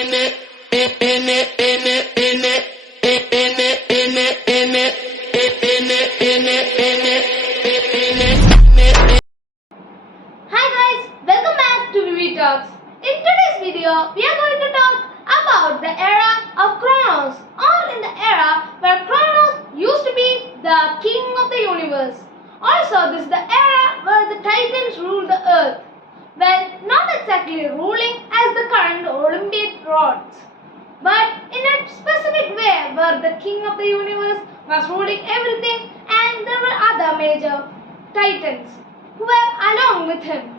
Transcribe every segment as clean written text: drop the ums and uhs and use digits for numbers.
Hi guys, welcome back to Vivi Talks. In today's video, we are going to talk about the era of Kronos, or in the era where Kronos used to be the king of the universe. Also, this is the era where the Titans ruled the earth. Well, not exactly ruling as the current Olympic gods, but in a specific way where the king of the universe was ruling everything and there were other major Titans who were along with him.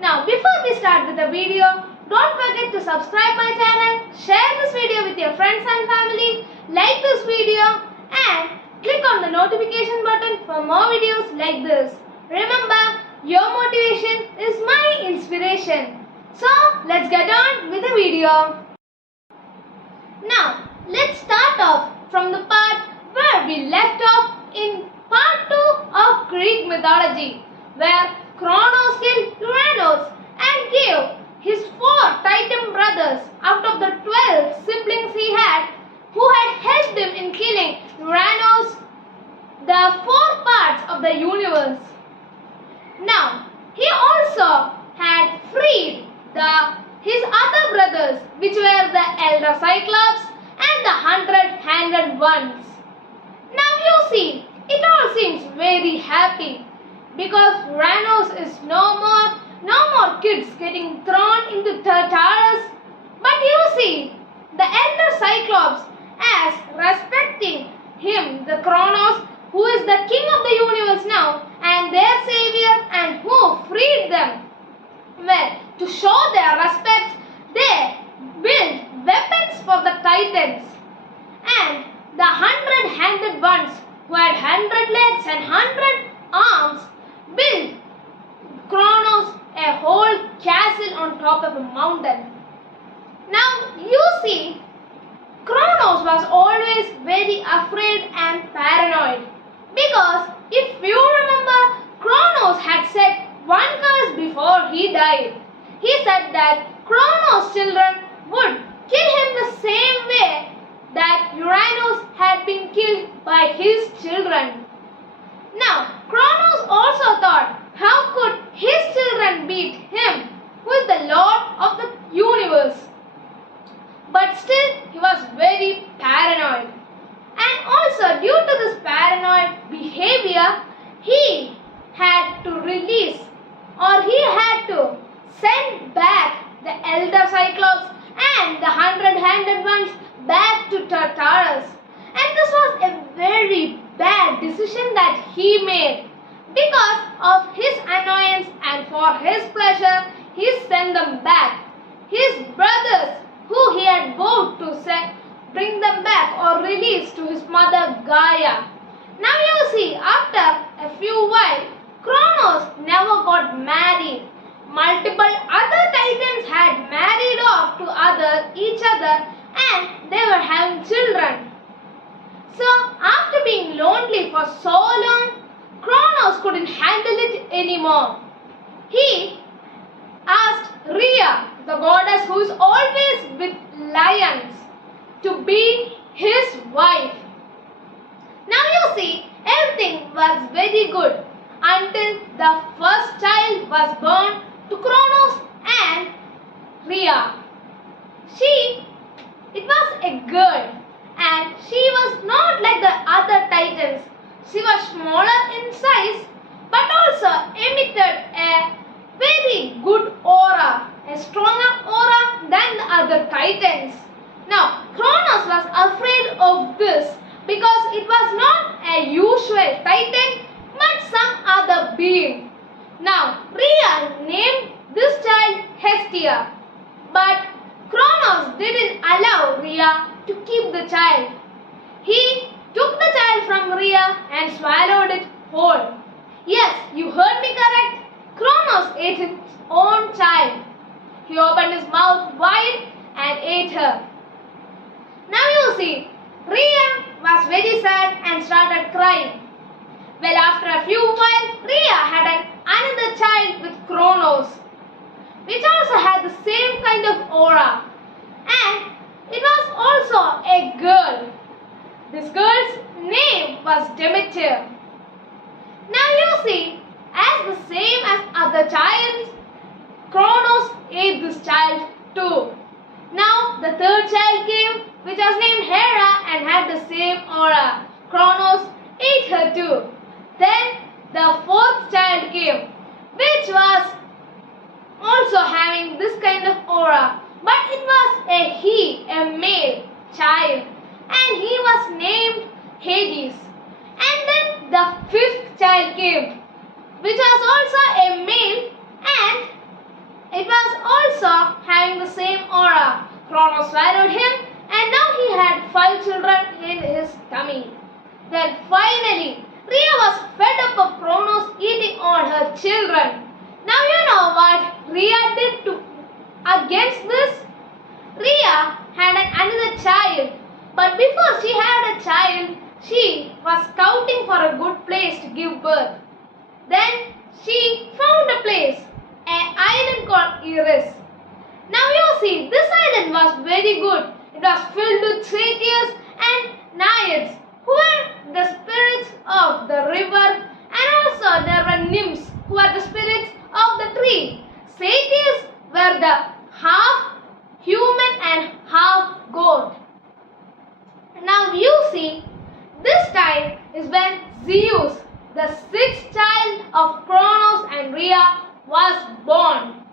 Now, before we start with the video, don't forget to subscribe my channel, share this video with your friends and family, like this video and click on the notification button for more videos like this. Remember, your motivation is my inspiration. So, let's get on with the video. Now, let's start off from the part where we left off in part 2 of Greek mythology, where Kronos killed Uranus and gave his 4 Titan brothers out of the 12 siblings he had, who had helped him in killing Uranus, the 4 parts of the universe. Now, he also had freed his other brothers, which were the elder Cyclops and the 100-handed ones. Now you see, it all seems very happy because Uranus is no more kids getting thrown into Tartarus. But you see, the elder Cyclops, as respecting him, the Kronos, who is the king of the universe now, and their savior, and who freed them. Well, to show their respects, they built weapons for the Titans. And the 100-handed ones, who had 100 legs and 100 arms, built Kronos a whole castle on top of a mountain. Now, you see, Kronos was always very afraid and paranoid. Because if you remember, Kronos had said one curse before he died. He said that Kronos' children would kill him the same way that Uranus had been killed by his children. Now, Kronos also thought, how could his children beat him, who is the Lord of the universe? But still, he was very paranoid. And also, due to this paranoid behavior, he had to release, or he had to send back the elder Cyclops and the 100-handed ones back to Tartarus. And this was a very bad decision that he made. Because of his annoyance and for his pleasure, he sent them back. His brothers, who he had vowed to bring them back or release to his mother Gaia. Now you see, after a few while, Kronos never got married. Multiple other Titans had married off to each other and they were having children. So after being lonely for so long, Kronos couldn't handle it anymore. He asked Rhea, the goddess who is always with lions, to be his wife. Now you see, everything was very good until the first child was born to Kronos and Rhea. It was a girl and she was not like the other Titans. She was smaller in size but also emitted a very good aura, a stronger aura than the other Titans. Now, Kronos was afraid of this because it was not a usual Titan but some other being. Now, Rhea named this child Hestia, but Kronos didn't allow Rhea to keep the child. He took the child from Rhea and swallowed it whole. Yes, you heard me correct. Kronos ate his own child. He opened his mouth wide and ate her. Now you see, Rhea was very sad and started crying. Well, after a few while, Rhea had another child with Kronos, which also had the same kind of aura. a girl. This girl's name was Demeter. Now you see, as the same as other childs, Kronos ate this child too. Now the third child came, which was named Hera and had the same aura. Kronos ate her too. Then the fourth child came, which was also having this kind of aura, but it was a male child, and he was named Hades. And then the fifth child came, which was also a male, and it was also having the same aura. Kronos swallowed him, and now he had 5 children in his tummy. Then finally, Rhea was fed up of Kronos eating all her children. Now you know what Rhea did against this? Rhea had another child, but before she had a child, she was scouting for a good place to give birth. Then she found a place, an island called Eris. Now you see, this island was very good. It was filled with satyrs and naiads, who were the spirits of the river, and also there were nymphs, who were the spirits of the tree. Satyrs were the half human and half goat. Now you see, this time is when Zeus, the sixth child of Kronos and Rhea, was born.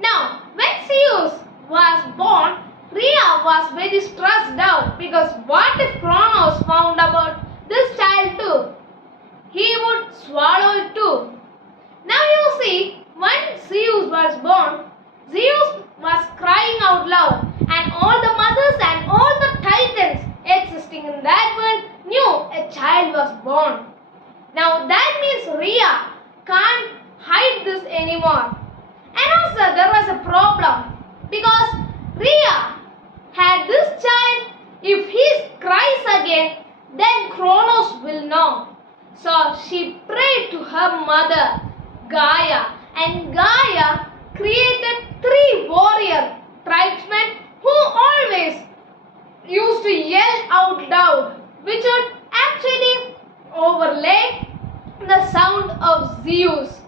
Now, when Zeus was born, Rhea was very stressed out because what if Kronos found about this child too? He would swallow it too. Now you see, when Zeus was born, Zeus was crying out loud, and all the mothers and all the titans existing in that world knew a child was born. Now that means Rhea can't hide this anymore. And also there was a problem because Rhea had this child. If he cries again, then Kronos will know. So she prayed to her mother Gaia, and Gaia created 3 warrior tribesmen who always used to yell out loud, which would actually overlay the sound of Zeus.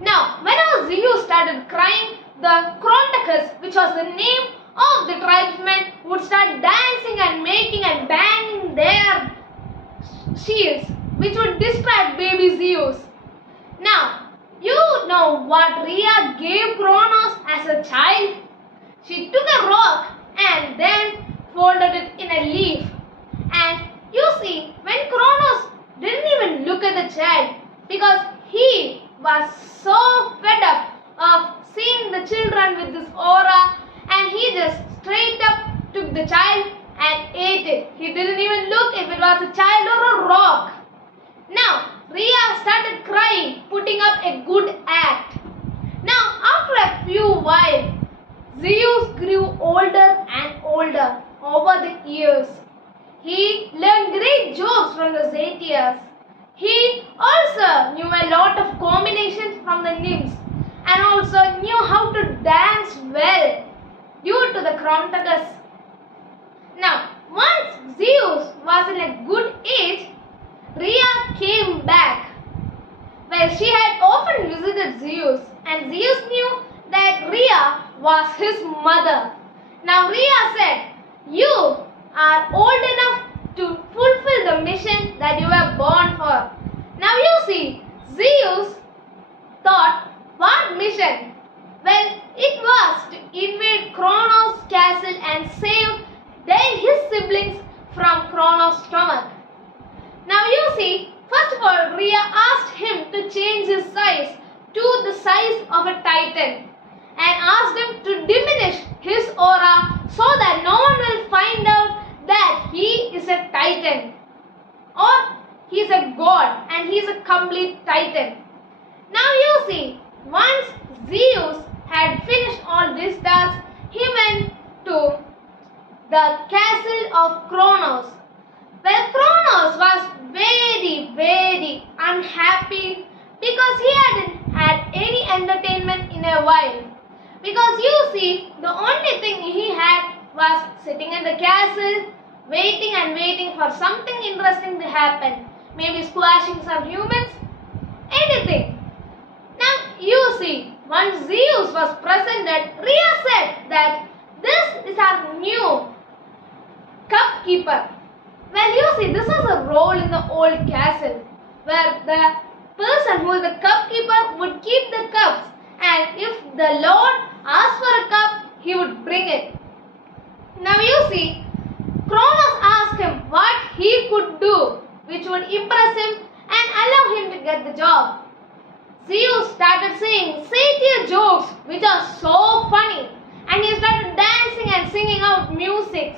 Now, whenever Zeus started crying, the Cronticus, which was the name of the tribesmen, would start dancing and making and banging their shields, which would distract baby Zeus. Now, you know what Rhea gave Kronos as a child? She took a rock and then folded it in a leaf. And you see, when Kronos didn't even look at the child because he was so fed up of seeing the children with this aura, and he just straight up took the child and ate it. He didn't even look if it was a child or a rock. Now, Rhea started crying, putting up a good act. Now, after a few while, Zeus grew older and older over the years. He learned great jokes from the satyrs. He also knew a lot of combinations from the nymphs and also knew how to dance well due to the Cronticus. Now, once Zeus was in a good age, Rhea came back, where she had often visited Zeus, and Zeus knew that Rhea was his mother. Now Rhea said, "You are old enough to fulfill the mission that you were born for." Now you see, Zeus thought, what mission? Well, it was to invade Kronos' castle and save his siblings from Kronos' stomach. Now you see, first of all, Rhea asked him to change his size to the size of a titan and asked him to diminish his aura so that no one will find out that he is a titan or he is a god and he is a complete titan. Now you see, once Zeus had finished all these tasks, he went to the castle of Kronos. Well, Kronos was very unhappy because he hadn't had any entertainment in a while. Because you see, the only thing he had was sitting in the castle waiting and waiting for something interesting to happen. Maybe squashing some humans, anything. Now you see, once Zeus was presented, Rhea said that this is our new cup keeper. Well, you see, this was a role in the old castle where the person who is the cup keeper would keep the cups, and if the lord asked for a cup, he would bring it. Now you see, Kronos asked him what he could do which would impress him and allow him to get the job. Zeus started saying satyr jokes which are so funny, and he started dancing and singing out music.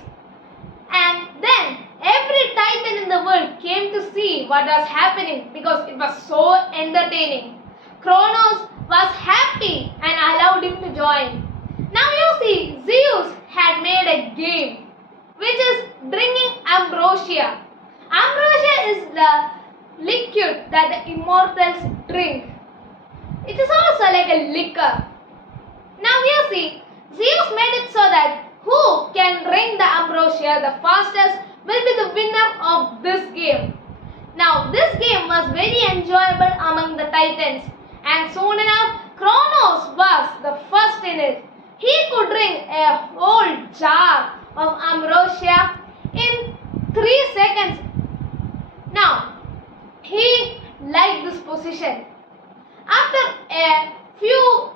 And then every titan in the world came to see what was happening because it was so entertaining. Kronos was happy and allowed him to join. Now you see, Zeus had made a game which is drinking ambrosia. Ambrosia is the liquid that the immortals drink. It is also like a liquor. Now you see, Zeus made it so that who can drink the ambrosia the fastest will be the winner of this game. Now this game was very enjoyable among the titans, and soon enough Kronos was the first in it. He could drink a whole jar of ambrosia in 3 seconds. Now he liked this position. After a few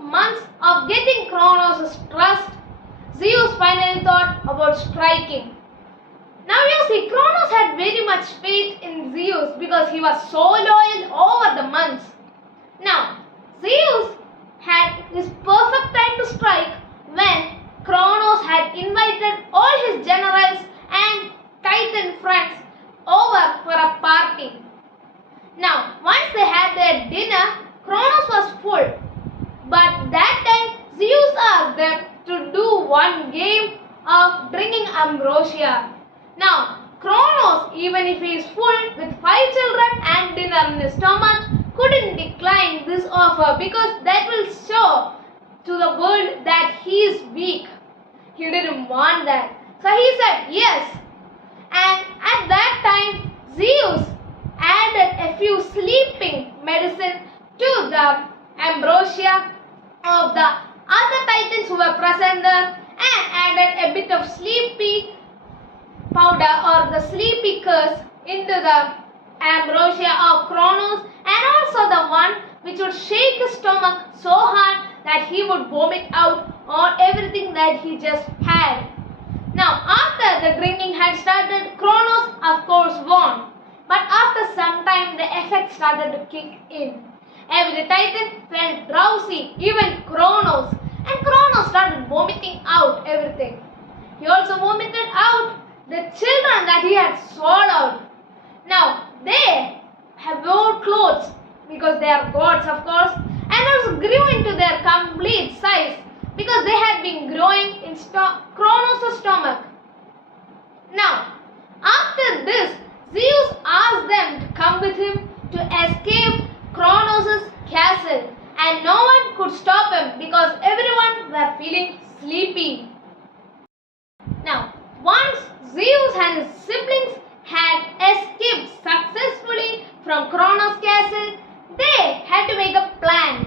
months of getting Kronos' trust, Zeus finally thought about striking. Now you see, Kronos had very much faith in Zeus because he was so loyal over the months. Now, Zeus had his perfect time to strike when Kronos had invited all his generals and Titan friends over for a party. Now, once they had their dinner, Kronos was full. But that time, Zeus asked them to do one game of drinking ambrosia. Now, Kronos, even if he is full with 5 children and dinner in his stomach, couldn't decline this offer because that will show to the world that he is weak. He didn't want that. So he said yes. And at that time, Zeus added a few sleeping medicine to the ambrosia of the other titans who were present there, and added a bit of sleepy powder or the sleepy curse into the ambrosia of Kronos, and also the one which would shake his stomach so hard that he would vomit out all everything that he just had. Now after the drinking had started, Kronos of course won. But after some time the effect started to kick in. Every titan felt drowsy, even Kronos, and Kronos started vomiting out everything. He also vomited out the children that he had swallowed. Now they have wore clothes because they are gods of course, and also grew into their complete size because they had been growing in Kronos' stomach. Now after this, Zeus asked them to come with him to escape Kronos' castle, and no one could stop him because everyone were feeling sleepy. Now, once Zeus and his siblings had escaped successfully from Kronos' castle, they had to make a plan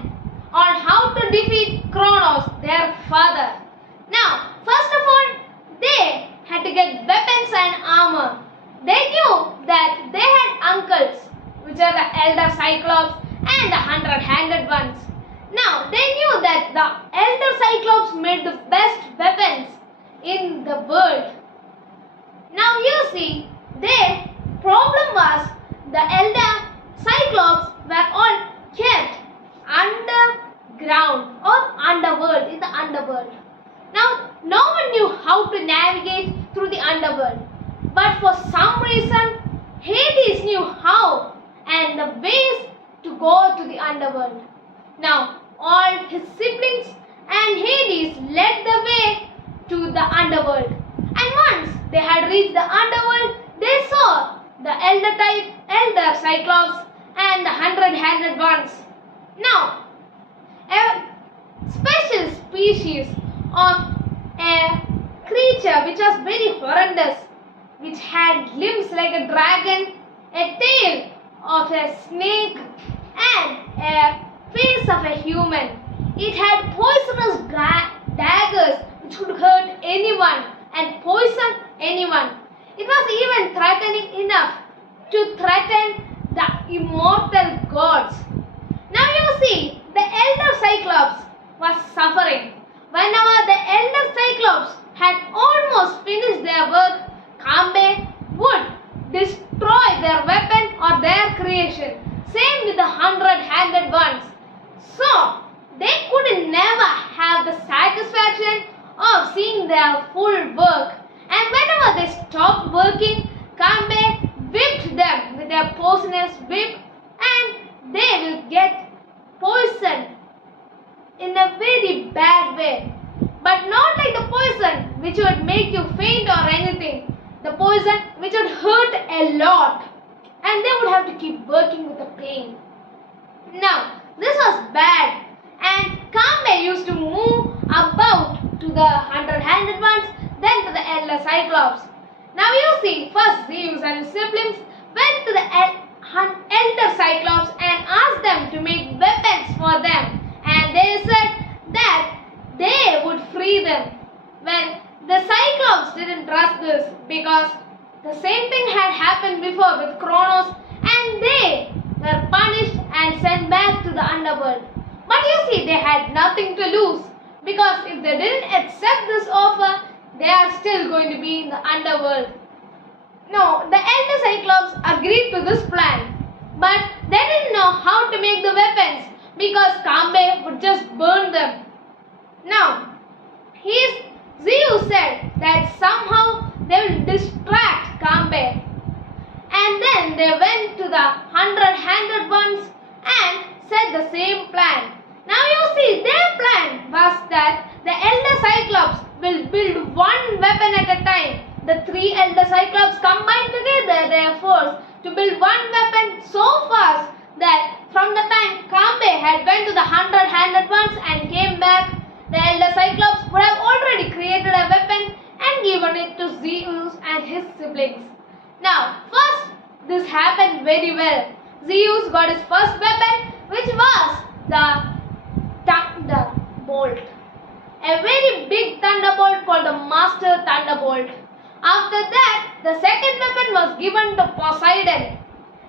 on how to defeat Kronos, their father. Now, first of all, they had to get weapons and armor. They knew that they had uncles, which are the elder Cyclops and the 100-handed ones. Now, they knew that the elder Cyclops made the best weapons in the world. Now, you see, the problem was the elder Cyclops were all kept underground or underworld, in the underworld. Now, no one knew how to navigate through the underworld. But for some reason, Hades knew how and the ways to go to the underworld. Now, all his siblings and Hades led the way to the underworld. And once they had reached the underworld, they saw the elder Cyclops and the 100-handed ones. Now, a special species of a creature which was very horrendous, which had limbs like a dragon, a tail of a snake, and a face of a human. It had poisonous daggers which could hurt anyone and poison anyone. It was even threatening enough to threaten the immortal gods. Now you see, the elder Cyclops was suffering. Whenever the elder Cyclops had almost finished their work, Kambe would destroy their weapon or their creation. Same with the 100-handed ones. So, they could never have the satisfaction of seeing their full work. And whenever they stopped working, Kambe whipped them with their poisonous whip, and they will get poisoned in a very bad way. But not like the poison which would make you faint or anything. The poison which would hurt a lot, and they would have to keep working with the pain. Now, this was bad, and Kambe used to move about to the 100-handed ones, then to the elder Cyclops. Now you see, first Zeus and his siblings went to the elder Cyclops and asked them to make weapons for them, and they said that they would free them. Well, the Cyclops didn't trust this because the same thing had happened before with Kronos, and they were punished and sent back to the underworld. But you see, they had nothing to lose, because if they didn't accept this offer, they are still going to be in the underworld. No, the elder Cyclops agreed to this plan, but they didn't know how to make the weapons because Kambe would just burn them. Now, Zeus said that somehow they will distract Kambe, and then they went to the 100-handed ones and said the same plan. Now you see, their plan was that the elder Cyclops will build one weapon at a time. The three elder Cyclops combined together their force to build one weapon so fast that from the time Kambe had went to the 100-handed ones and came back, the elder Cyclops would have already created a weapon and given it to Zeus and his siblings. Now, first, this happened very well. Zeus got his first weapon, which was the thunderbolt. A very big thunderbolt called the Master Thunderbolt. After that, the second weapon was given to Poseidon,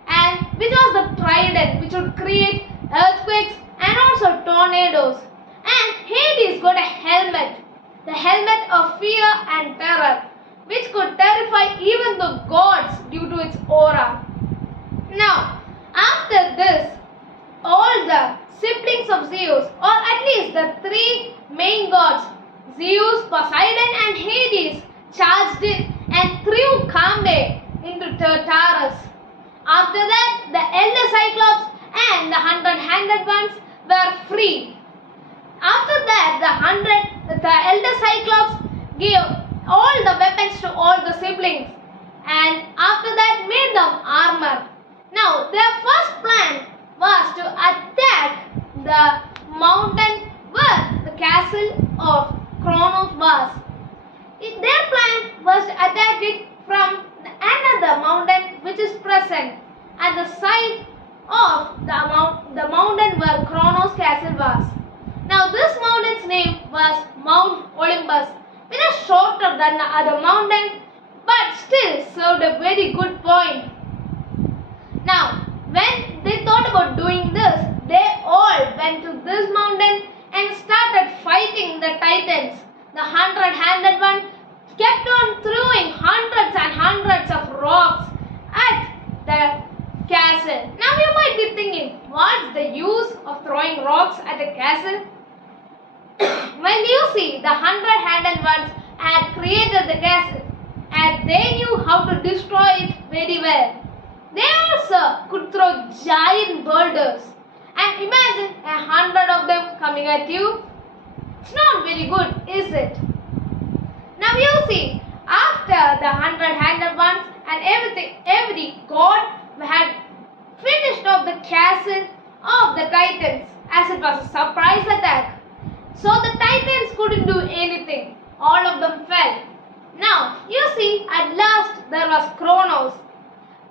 and which was the trident, which would create earthquakes and also tornadoes. And Hades got a helmet, the helmet of fear and terror, which could terrify even the gods due to its aura. Now, after this, all the siblings of Zeus, or at least the three main gods, Zeus, Poseidon and Hades, charged in and threw Kambe into Tartarus. After that, the elder Cyclops and the 100-handed ones were free. After that, the elder Cyclops gave all the weapons to all the siblings, and after that made them armor. Now, their first plan was to attack the mountain where the castle of Kronos was. Their plan was to attack it from another mountain which is present at the side of the mountain where Kronos' castle was. Now, this mountain's name was Mount Olympus, which is shorter than the other mountain, but still served a very good point. Now, when they thought about doing this, they all went to this mountain and started fighting the titans. The 100-handed one kept on throwing hundreds and hundreds of rocks at the castle. Now you might be thinking, what's the use of throwing rocks at a castle? When you see, the 100-handed ones had created the castle, and they knew how to destroy it very well. They also could throw giant boulders. And imagine 100 of them coming at you. It's not very good, is it? Now you see, after the 100-handed ones and every god had finished off the castle of the Titans, as it was a surprise attack. So the Titans couldn't do anything. All of them fell. Now, you see, at last there was Kronos.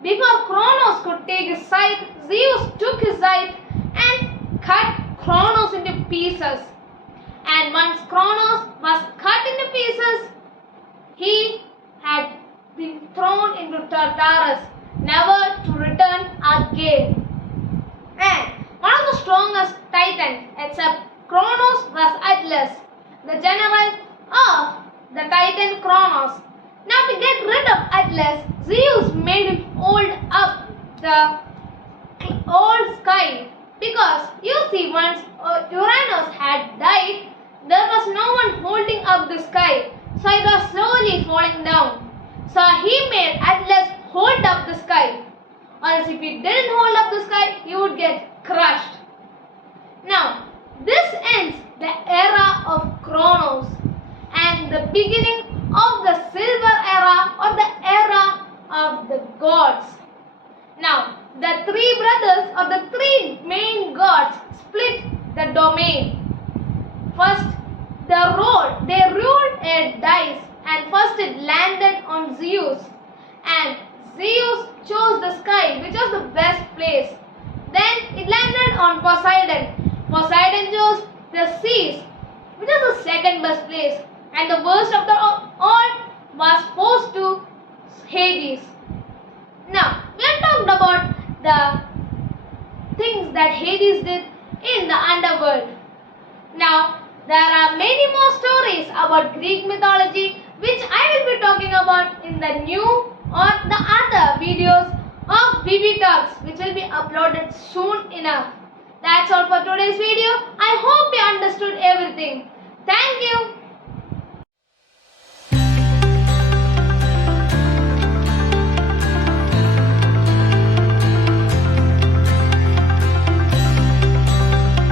Before Kronos could take his scythe, Zeus took his scythe and cut Kronos into pieces. And once Kronos was cut into pieces, he had been thrown into Tartarus, never to return again. And one of the strongest titans except Kronos was Atlas, the general of the titan Kronos. Now to get rid of Atlas, Zeus made him hold up the whole sky, because you see, once Uranus had died, there was no one holding up the sky, so it was slowly falling down. So he made Atlas hold up the sky, or else if he didn't hold up the sky, he would get crushed. Now, this ends the era of Kronos and the beginning of the silver era, or the era of the gods. Now, the three brothers, or the three main gods, split the domain. First, they ruled a dice, and first it landed on Zeus, and Zeus chose the sky, which was the best place. Then it landed on Poseidon. Poseidon chose the seas, which was the second best place, and the worst of all was forced to Hades. Now, we have talked about the things that Hades did in the underworld. Now, there are many more stories about Greek mythology, which I will be talking about in the new or the other videos of VB Talks, which will be uploaded soon enough. That's all for today's video. I hope you understood everything. Thank you.